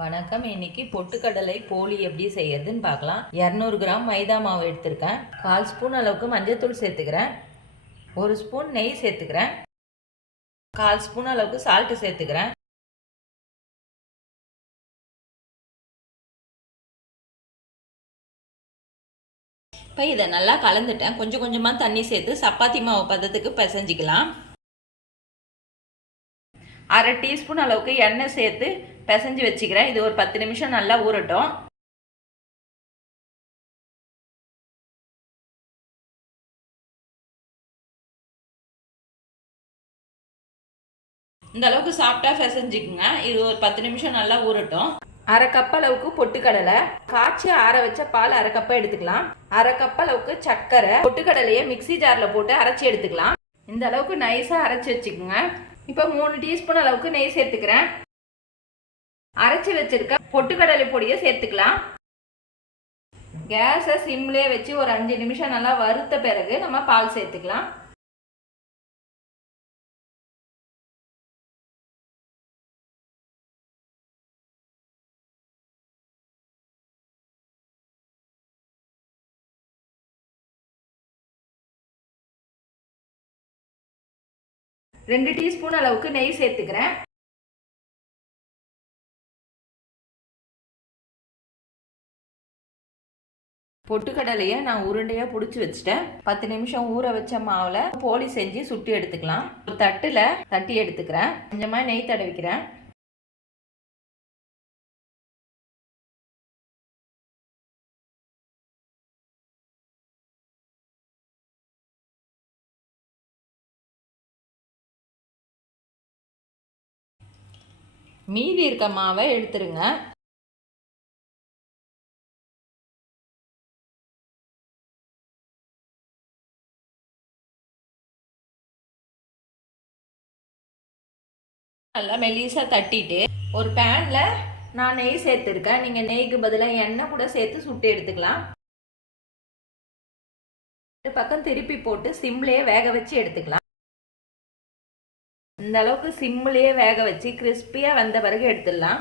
வணக்கம். இன்னைக்கு பொட்டுக்கடலை போலி எப்படி செய்யறதுன்னு பார்க்கலாம். இரநூறு கிராம் மைதா மாவு எடுத்திருக்கேன். கால் ஸ்பூன் அளவுக்கு மஞ்சள்தூள் சேர்த்துக்கிறேன். ஒரு ஸ்பூன் நெய் சேர்த்துக்கிறேன். கால் ஸ்பூன் அளவுக்கு சால்ட்டு சேர்த்துக்கிறேன். இப்போ இதை நல்லா கலந்துட்டேன். கொஞ்சம் கொஞ்சமாக தண்ணி சேர்த்து சப்பாத்தி மாவு பதத்துக்கு பிசைஞ்சிக்கலாம். அரை டீஸ்பூன் அளவுக்கு எண்ணெய் சேர்த்து பிசைஞ்சு வச்சுக்கிறேன். இது ஒரு பத்து நிமிஷம் நல்லா ஊறட்டும். இந்த அளவுக்கு சாப்பிட்டா பிசைஞ்சுக்குங்க. இது ஒரு பத்து நிமிஷம் நல்லா ஊறட்டும். அரை கப் அளவுக்கு பொட்டுக்கடலை. காய்ச்சி ஆற வச்ச பால் அரை கப்பை எடுத்துக்கலாம். அரை கப் அளவுக்கு சர்க்கரை. பொட்டுக்கடலையை மிக்சி ஜாரில் போட்டு அரைச்சி எடுத்துக்கலாம். இந்த அளவுக்கு நைஸாக அரைச்சி வச்சுக்கோங்க. இப்போ மூணு டீஸ்பூன் அளவுக்கு நெய் சேர்த்துக்கிறேன். அரைச்சி வச்சிருக்க பொட்டுக்கடலை பொடியை சேர்த்துக்கலாம். கேஸை சிம்லேயே வச்சு ஒரு அஞ்சு நிமிஷம் நல்லா வறுத்த பிறகு நம்ம பால் சேர்த்துக்கலாம். ரெண்டு டீஸ்பூன் அளவுக்கு நெய் சேர்த்துக்கிறேன். பொட்டுக்கடலையை நான் உருண்டையாக பிடிச்சி வச்சுட்டேன். பத்து நிமிஷம் ஊற வச்ச மாவில் போலி செஞ்சு சுட்டி எடுத்துக்கலாம். ஒரு தட்டில் தட்டி எடுத்துக்கிறேன். கொஞ்சமாக நெய் தடவிக்கிறேன். மீதி இருக்க மாவை எடுத்துருங்க. நல்லா மெலிசாக தட்டிட்டு ஒரு பேனில் நான் நெய் சேர்த்துருக்கேன். நீங்கள் நெய்க்கு பதிலாக எண்ணெய் கூட சேர்த்து சுட்டு எடுத்துக்கலாம். பக்கம் திருப்பி போட்டு சிம்லேயே வேக வச்சு எடுத்துக்கலாம். இந்த அளவுக்கு சிம்லேயே வேக வச்சு கிறிஸ்பியாக வந்த பிறகு எடுத்துடலாம்.